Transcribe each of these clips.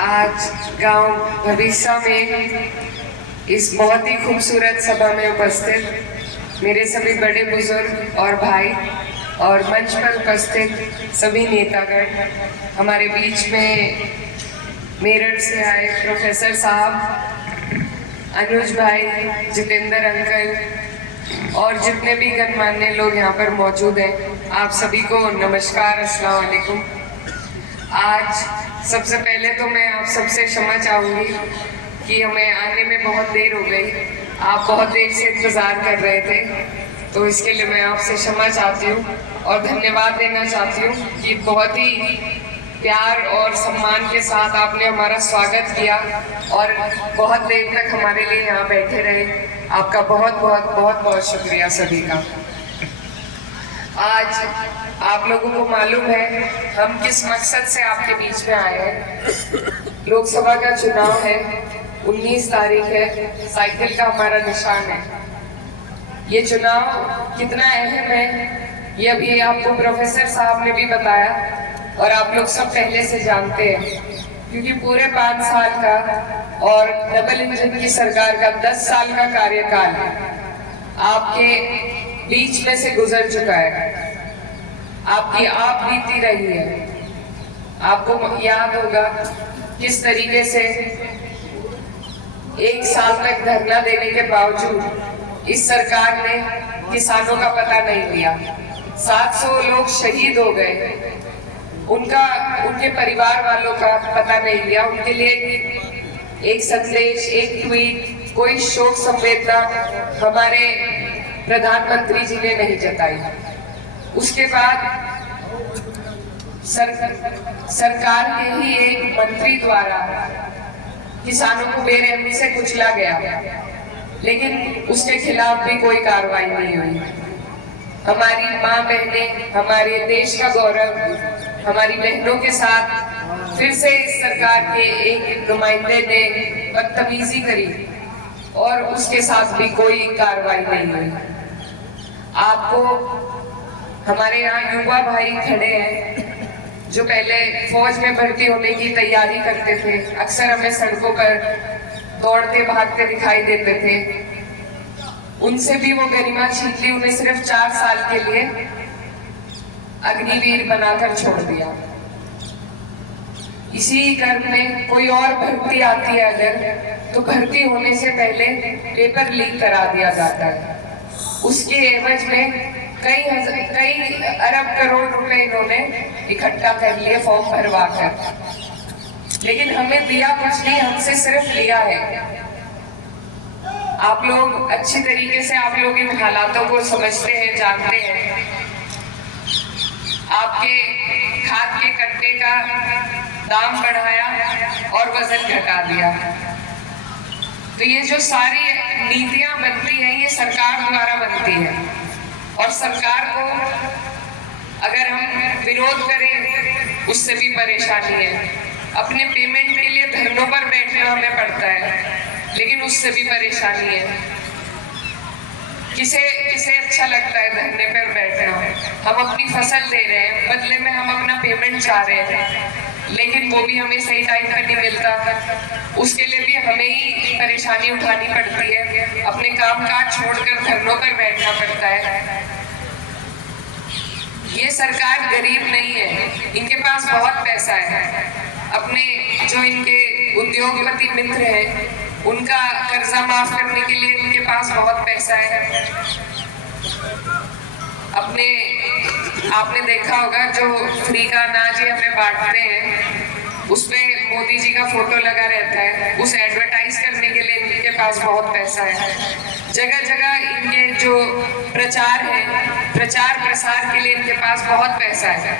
आज गांव भविष्य में इस बहुत ही खूबसूरत सभा में उपस्थित मेरे सभी बड़े बुजुर्ग और भाई और मंच पर उपस्थित सभी नेतागण, हमारे बीच में मेरठ से आए प्रोफेसर साहब, अनुज भाई, जितेंद्र अंकल और जितने भी गणमान्य लोग यहाँ पर मौजूद हैं, आप सभी को नमस्कार, अस्सलाम वालेकुम। आज सबसे पहले तो मैं आप सबसे क्षमा चाहूँगी कि हमें आने में बहुत देर हो गई। आप बहुत देर से इंतज़ार कर रहे थे, तो इसके लिए मैं आपसे क्षमा चाहती हूँ और धन्यवाद देना चाहती हूँ कि बहुत ही प्यार और सम्मान के साथ आपने हमारा स्वागत किया और बहुत देर तक हमारे लिए यहाँ बैठे रहे। आपका बहुत बहुत बहुत बहुत शुक्रिया सभी का। आज आप लोगों को मालूम है हम किस मकसद से आपके बीच में आए हैं। लोकसभा का चुनाव है, 19 तारीख है, साइकिल का हमारा निशान है। ये चुनाव कितना अहम है ये अभी आपको प्रोफेसर साहब ने भी बताया और आप लोग सब पहले से जानते हैं, क्योंकि पूरे 5 साल का और डबल इंजन की सरकार का 10 साल का कार्यकाल आपके बीच में से गुजर चुका है। आपकी आप बीती रही है। आपको याद होगा किस तरीके से 1 साल तक धरना देने के बावजूद इस सरकार ने किसानों का पता नहीं लिया। 700 लोग शहीद हो गए, उनके परिवार वालों का पता नहीं लिया। उनके लिए एक संदेश, एक ट्वीट, कोई शोक संवेदना हमारे प्रधानमंत्री जी ने नहीं जताई। उसके बाद सरकार के ही एक मंत्री द्वारा किसानों को बेरहमी से कुचला गया, लेकिन उसके खिलाफ भी कोई कार्रवाई नहीं हुई। हमारी माँ बहनें, हमारे देश का गौरव, हमारी बहनों के साथ फिर से इस सरकार के एक नुमाइंदे ने बदतमीजी करी और उसके साथ भी कोई कार्रवाई नहीं हुई। आपको हमारे यहाँ युवा भाई खड़े हैं जो पहले फौज में भर्ती होने की तैयारी करते थे, अक्सर हमें सड़कों पर दौड़ते भागते दिखाई देते थे। उनसे भी वो गरिमा छीन ली, उन्हें सिर्फ 4 साल के लिए अग्निवीर बनाकर छोड़ दिया। इसी क्रम में कोई और भर्ती आती है अगर, तो भर्ती होने से पहले पेपर लीक करा दिया जाता है। उसके एवज में कई अरब करोड़ रुपए इन्होंने इकट्ठा कर लिए फॉर्म भरवा कर, लेकिन हमें दिया कुछ नहीं, हमसे सिर्फ लिया है। आप लोग अच्छी तरीके से आप लोग इन हालातों को समझते हैं, जानते हैं। आपके खाद के कट्टे का दाम बढ़ाया और वजन घटा दिया। तो ये जो सारी नीतियां बनती हैं ये सरकार द्वारा बनती है और सरकार को अगर हम विरोध करें उससे भी परेशानी है। अपने पेमेंट के लिए धरनों पर बैठना हमें पड़ता है, लेकिन उससे भी परेशानी है। किसे अच्छा लगता है धरने पर बैठना? हम अपनी फसल दे रहे हैं, बदले में हम अपना पेमेंट चाह रहे हैं, लेकिन वो भी हमें सही टाइम पर नहीं मिलता। उसके लिए भी हमें ही परेशानी उठानी पड़ती है, अपने काम काज छोड़कर धरनों पर बैठना पड़ता है। ये सरकार गरीब नहीं है, इनके पास बहुत पैसा है। अपने जो इनके उद्योगपति मित्र हैं उनका कर्जा माफ करने के लिए इनके पास बहुत पैसा है। आपने देखा होगा जो फ्री का अनाज ये हमें बांटते हैं, उसपे मोदी जी का फोटो लगा रहता है। उस एडवर्टाइज करने के लिए इनके पास बहुत पैसा है। जगह जगह इनके जो प्रचार है, प्रचार प्रसार के लिए इनके पास बहुत पैसा है,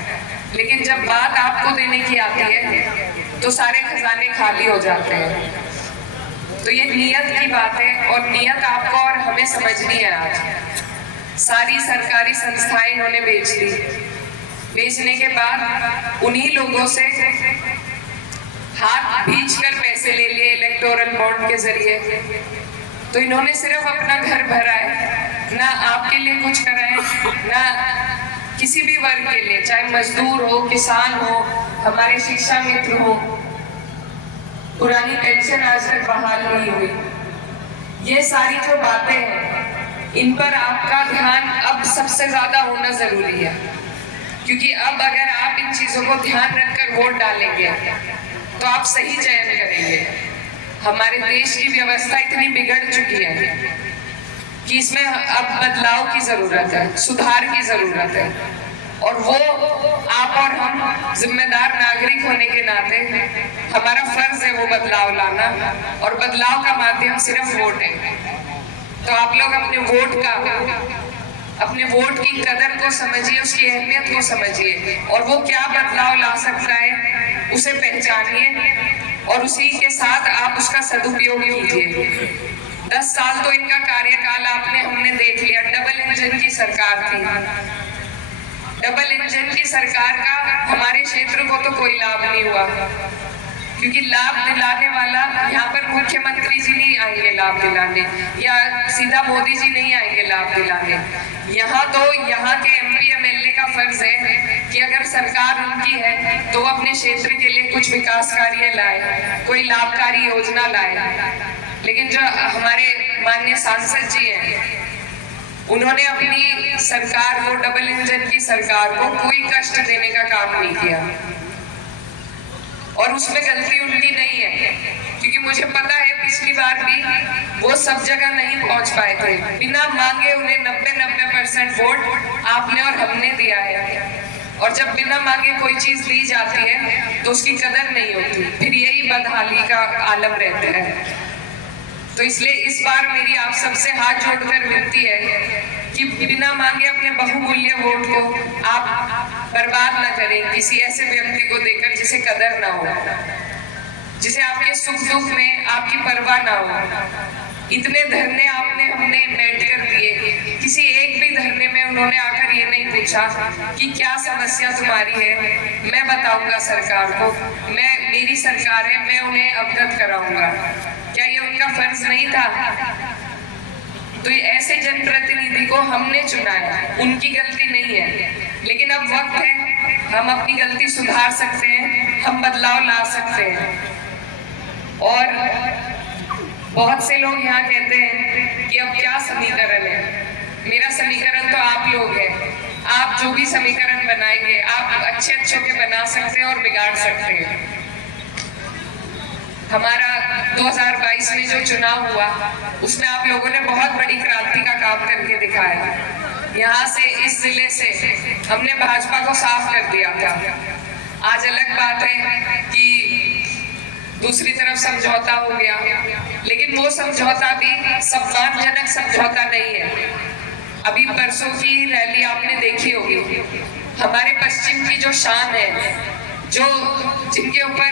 लेकिन जब बात आपको देने की आती है तो सारे खजाने खाली हो जाते हैं। तो ये नियत की बात है और नियत आपको और हमें समझनी है। आज सारी सरकारी संस्थाएं इन्होंने बेच दी। बेचने के बाद उन्हीं लोगों से हाथ भींचकर पैसे ले लिए इलेक्टोरल बॉन्ड के जरिए। तो इन्होंने सिर्फ अपना घर भरा है, ना आपके लिए कुछ करा है, ना किसी भी वर्ग के लिए, चाहे मजदूर हो, किसान हो, हमारे शिक्षा मित्र हो, पुरानी पेंशन आज तक बहाल नहीं हुई। ये सारी जो बातें हैं, इन पर आपका ध्यान अब सबसे ज्यादा होना जरूरी है, क्योंकि अब अगर आप इन चीजों को ध्यान रखकर वोट डालेंगे तो आप सही चयन करेंगे। हमारे देश की व्यवस्था इतनी बिगड़ चुकी है कि इसमें अब बदलाव की जरूरत है, सुधार की जरूरत है, और वो आप और हम जिम्मेदार नागरिक होने के नाते हमारा फर्ज है वो बदलाव लाना, और बदलाव का माध्यम सिर्फ वोट है। तो आप लोग अपने वोट की कदर को समझिए, उसकी अहमियत को समझिए, और वो क्या बदलाव ला सकता है उसे पहचानिए, और उसी के साथ आप उसका सदुपयोग कीजिए। 10 साल तो इनका कार्यकाल हमने देख लिया। डबल इंजन की सरकार थी। डबल इंजन की सरकार का हमारे क्षेत्र को तो कोई लाभ नहीं हुआ, क्योंकि लाभ दिलाने वाला यहाँ पर मुख्यमंत्री जी नहीं आएंगे लाभ दिलाने, या सीधा मोदी जी नहीं आएंगे लाभ दिलाने। यहाँ के MP MLA का फर्ज है कि अगर सरकार उनकी है तो वो अपने क्षेत्र के लिए कुछ विकास कार्य लाए, कोई लाभकारी योजना लाए। लेकिन जो हमारे माननीय सांसद जी हैं, उन्होंने अपनी सरकार को, डबल इंजन की सरकार को, कोई कष्ट देने का काम नहीं किया, और उसमें गलती उनकी नहीं है, क्योंकि मुझे पता है पिछली बार भी वो सब जगह नहीं पहुंच पाए थे। बिना मांगे उन्हें 90% वोट आपने और हमने दिया है, और जब बिना मांगे कोई चीज दी जाती है तो उसकी कदर नहीं होती, फिर यही बदहाली का आलम रहता है। तो इसलिए इस बार मेरी आप सबसे हाथ जोड़कर विनती है कि बिना मांगे अपने बहुमूल्य वोट को आप बर्बाद ना करें किसी ऐसे व्यक्ति को देकर जिसे कदर ना हो, जिसे आपके सुख दुख में आपकी परवाह ना हो। इतने धरने हमने बैठकर दिए, किसी एक भी धरने में उन्होंने आकर ये नहीं पूछा कि क्या समस्या तुम्हारी है, मैं बताऊंगा सरकार को, मेरी सरकार है, मैं उन्हें अवगत कराऊंगा। क्या ये उनका फर्ज नहीं था? तो ऐसे जनप्रतिनिधि को हमने चुना है, उनकी गलती नहीं है। लेकिन अब वक्त है, हम अपनी गलती सुधार सकते हैं, हम बदलाव ला सकते हैं। और बहुत से लोग यहाँ कहते हैं कि अब क्या समीकरण है। मेरा समीकरण तो आप लोग हैं। आप जो भी समीकरण बनाएंगे, आप अच्छे के बना सकते हैं और बिगाड़ सकते हैं। हमारा 2022 में जो चुनाव हुआ, उसमें आप लोगों ने बहुत बड़ी क्रांति का काम करके दिखाया। यहाँ से, इस जिले से हमने भाजपा को साफ कर दिया था। आज अलग बात है कि दूसरी तरफ समझौता हो गया, लेकिन वो समझौता भी सम्मानजनक समझौता नहीं है। अभी परसों की रैली आपने देखी होगी। हमारे पश्चिम की जो शान है, जिनके ऊपर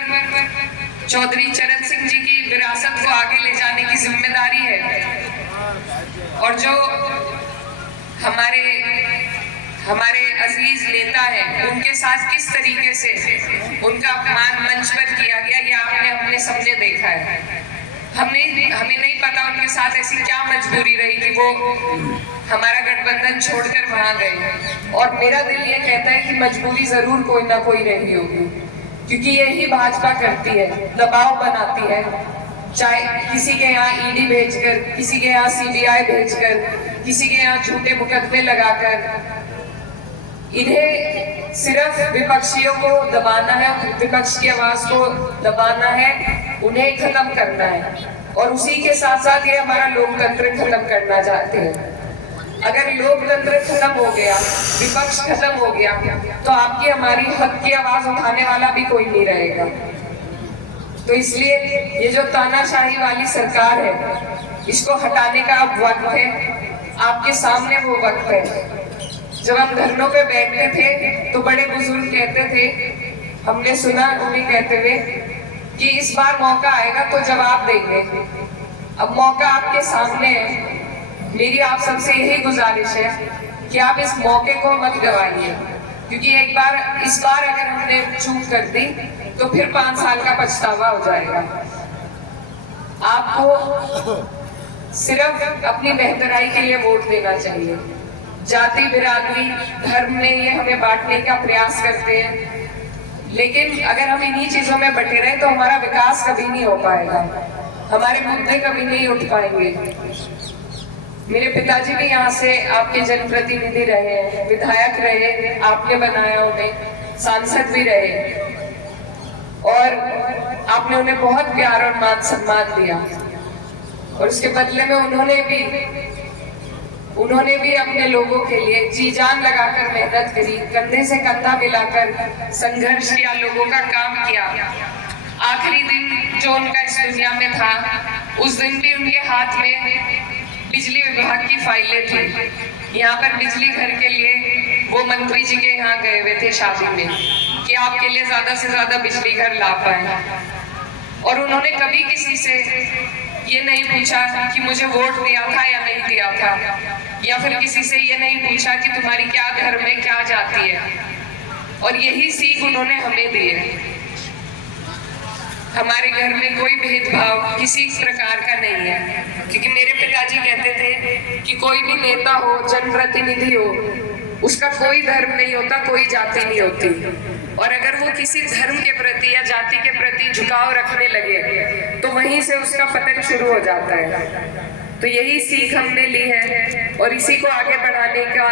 चौधरी चरण सिंह जी की विरासत को आगे ले जाने की जिम्मेदारी है, और जो हमारे अजीज नेता हैं, उनके साथ किस तरीके से उनका अपमान मंच पर किया गया, ये आपने अपने सामने देखा है। हमें नहीं पता उनके साथ ऐसी क्या मजबूरी रही कि वो हमारा गठबंधन छोड़कर वहां गए। और मेरा दिल ये कहता है कि मजबूरी जरूर कोई ना कोई रही होगी, क्योंकि यही भाजपा करती है, दबाव बनाती है। चाहे किसी के यहाँ ED भेजकर, किसी के यहाँ CBI भेजकर, किसी के यहाँ झूठे मुकदमे लगाकर, इन्हें सिर्फ विपक्षियों को दबाना है, विपक्ष की आवाज को दबाना है, उन्हें खत्म करना है। और उसी के साथ साथ ये हमारा लोकतंत्र खत्म करना चाहते हैं। अगर लोकतंत्र खत्म हो गया, विपक्ष खत्म हो गया, तो आपकी हमारी हक की आवाज उठाने वाला भी कोई नहीं रहेगा। तो इसलिए ये जो तानाशाही वाली सरकार है, इसको हटाने का अब वक्त है। आपके सामने वो वक्त है। जब हम धरनों पे बैठते थे तो बड़े बुजुर्ग कहते थे, हमने सुना उन्हें कहते हुए कि इस बार मौका आएगा तो जवाब देंगे। अब मौका आपके सामने है। मेरी आप सबसे यही गुजारिश है कि आप इस मौके को मत गवाइए, क्योंकि इस बार अगर हमने चूक कर दी तो फिर 5 साल का पछतावा हो जाएगा। आपको सिर्फ अपनी बेहतराई के लिए वोट देना चाहिए। जाति बिरादरी धर्म में ये हमें बांटने का प्रयास करते हैं, लेकिन अगर हम इन्हीं चीजों में बटे रहे तो हमारा विकास कभी नहीं हो पाएगा, हमारे मुद्दे कभी नहीं उठ पाएंगे। मेरे पिताजी भी यहाँ से आपके जनप्रतिनिधि रहे, विधायक रहे, आपने बनाया उन्हें, सांसद भी रहे और आपने उन्हें बहुत प्यार और मान सम्मान दिया और उसके बदले में उन्होंने भी अपने लोगों के लिए जी जान लगाकर मेहनत करी, कंधे से कंधा मिलाकर संघर्ष किया, लोगों का काम किया। आखिरी दिन जो उनका इस दुनिया में था, उस दिन भी उनके हाथ में बिजली विभाग की फाइलें थी। यहाँ पर बिजली घर के लिए वो मंत्री जी के यहाँ गए हुए थे शादी में कि आपके लिए ज्यादा से ज्यादा बिजली घर ला पाए, और उन्होंने कभी किसी से ये नहीं पूछा कि मुझे वोट दिया था या नहीं दिया था, या फिर किसी से ये नहीं पूछा कि तुम्हारी क्या धर्म में क्या जाति है। और यही सीख उन्होंने हमें दी है। हमारे घर में कोई भेदभाव किसी प्रकार का नहीं है, क्योंकि मेरे पिताजी कहते थे कि कोई भी नेता हो, जनप्रतिनिधि हो, उसका कोई धर्म नहीं होता, कोई जाति नहीं होती, और अगर वो किसी धर्म के प्रति या जाति के प्रति झुकाव रखने लगे तो वहीं से उसका पतन शुरू हो जाता है। तो यही सीख हमने ली है और इसी को आगे बढ़ाने का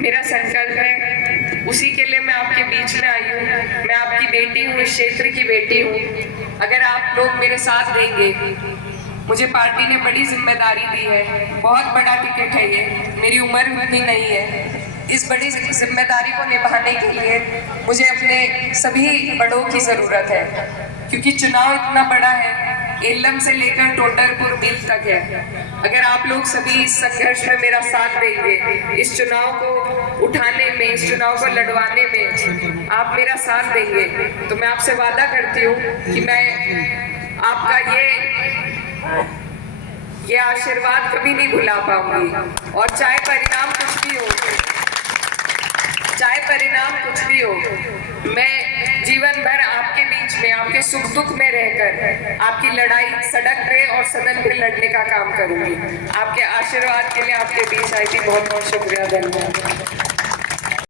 मेरा संकल्प है। उसी के लिए मैं आपके बीच में आई हूँ। मैं आपकी बेटी हूँ, इस क्षेत्र की बेटी हूँ। अगर आप लोग मेरे साथ देंगे, मुझे पार्टी ने बड़ी जिम्मेदारी दी है, बहुत बड़ा टिकट है ये, मेरी उम्र भी नहीं है। इस बड़ी जिम्मेदारी को निभाने के लिए मुझे अपने सभी बड़ों की जरूरत है, क्योंकि चुनाव इतना बड़ा है, एलम से लेकर टोडरपुर मिल तक है। अगर आप लोग सभी इस संघर्ष में मेरा साथ देंगे, इस चुनाव को उठाने में, इस चुनाव को लड़वाने में आप मेरा साथ देंगे, तो मैं आपसे वादा करती हूँ कि मैं आपका ये आशीर्वाद कभी नहीं भुला पाऊंगी। और चाहे परिणाम कुछ भी हो, मैं जीवन भर आपके बीच में, आपके सुख दुख में रहकर आपकी लड़ाई सड़क पे और सदन पे लड़ने का काम करूंगी। आपके आशीर्वाद के लिए आपके बीच आई थी। बहुत बहुत शुक्रिया, धन्यवाद।